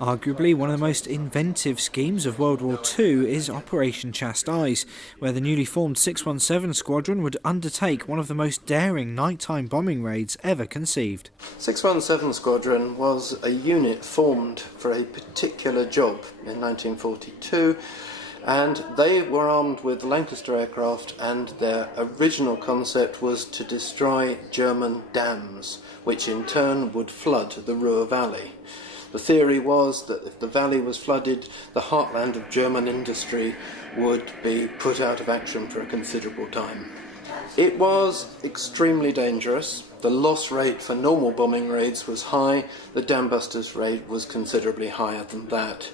Arguably one of the most inventive schemes of World War II is Operation Chastise, where the newly formed 617 Squadron would undertake one of the most daring nighttime bombing raids ever conceived. 617 Squadron was a unit formed for a particular job in 1942, and they were armed with Lancaster aircraft, and their original concept was to destroy German dams, which in turn would flood the Ruhr Valley. The theory was that if the valley was flooded, the heartland of German industry would be put out of action for a considerable time. It was extremely dangerous. The loss rate for normal bombing raids was high. The dambusters raid was considerably higher than that.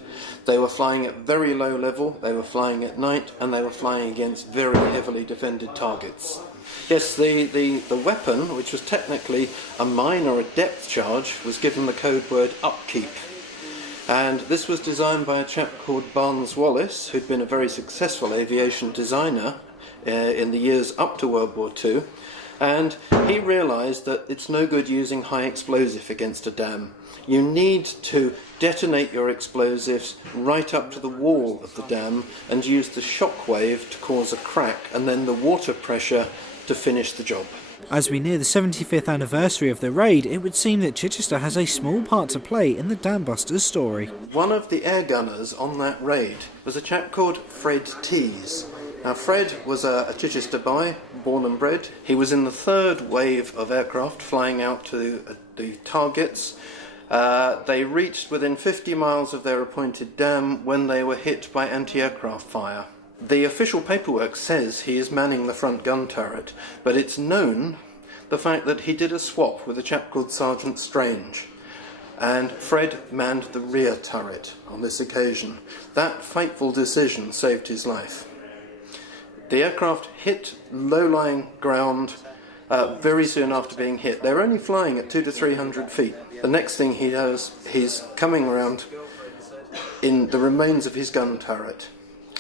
They were flying at very low level, they were flying at night, and they were flying against very heavily defended targets. Yes, the weapon, which was technically a mine or a depth charge, was given the code word upkeep. And this was designed by a chap called Barnes Wallis, who'd been a very successful aviation designer in the years up to World War II. And he realised that it's no good using high explosive against a dam. You need to detonate your explosives right up to the wall of the dam and use the shock wave to cause a crack and then the water pressure to finish the job. As we near the 75th anniversary of the raid, it would seem that Chichester has a small part to play in the dambusters' story. One of the air gunners on that raid was a chap called Fred Tees. Now Fred was a Chichester boy, born and bred. He was in the third wave of aircraft flying out to the targets. They reached within 50 miles of their appointed dam when they were hit by anti-aircraft fire. The official paperwork says he is manning the front gun turret, but it's known the fact that he did a swap with a chap called Sergeant Strange, and Fred manned the rear turret on this occasion. That fateful decision saved his life. The aircraft hit low-lying ground very soon after being hit. They were only flying at 200 to 300 feet. The next thing he does, he's coming around in the remains of his gun turret.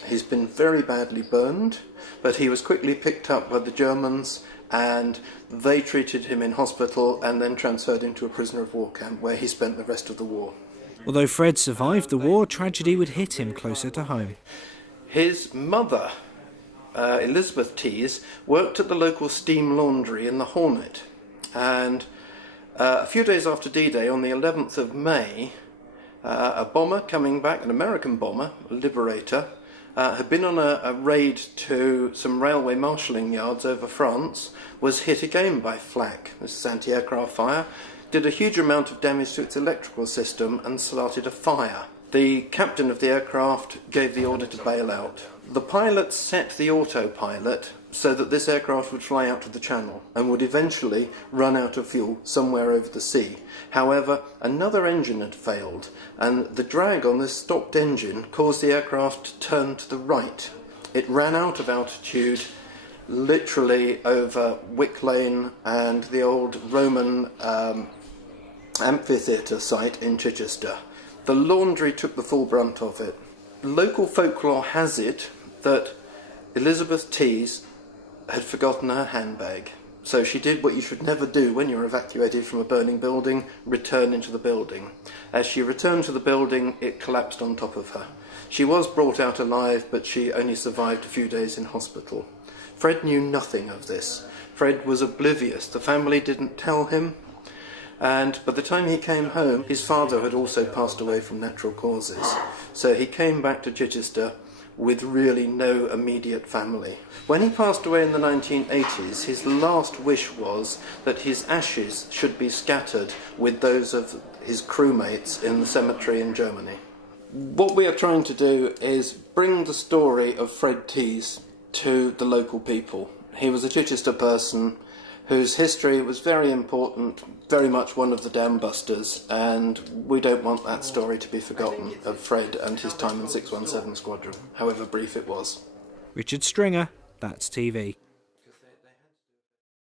He's been very badly burned, but he was quickly picked up by the Germans and they treated him in hospital and then transferred him to a prisoner of war camp where he spent the rest of the war. Although Fred survived the war, tragedy would hit him closer to home. His mother, Elizabeth Tees, worked at the local steam laundry in the Hornet, and a few days after D-Day, on the 11th of May, a bomber coming back, an American bomber, a Liberator, had been on a raid to some railway marshalling yards over France, was hit again by flak, this is anti-aircraft fire, did a huge amount of damage to its electrical system and started a fire. The captain of the aircraft gave the order to bail out. The pilot set the autopilot so that this aircraft would fly out to the channel and would eventually run out of fuel somewhere over the sea. However, another engine had failed, and the drag on this stopped engine caused the aircraft to turn to the right. It ran out of altitude, literally over Wick Lane and the old Roman amphitheatre site in Chichester. The laundry took the full brunt of it. Local folklore has it that Elizabeth Tees had forgotten her handbag. So she did what you should never do when you're evacuated from a burning building, return into the building. As she returned to the building, it collapsed on top of her. She was brought out alive, but she only survived a few days in hospital. Fred knew nothing of this. Fred was oblivious. The family didn't tell him. And by the time he came home, his father had also passed away from natural causes. So he came back to Chichester with really no immediate family. When he passed away in the 1980s, his last wish was that his ashes should be scattered with those of his crewmates in the cemetery in Germany. What we are trying to do is bring the story of Fred Tees to the local people. He was a Chichester person whose history was very important, very much one of the dam busters, and we don't want that story to be forgotten of Fred and his time in 617 Squadron, however brief it was. Richard Stringer, That's TV.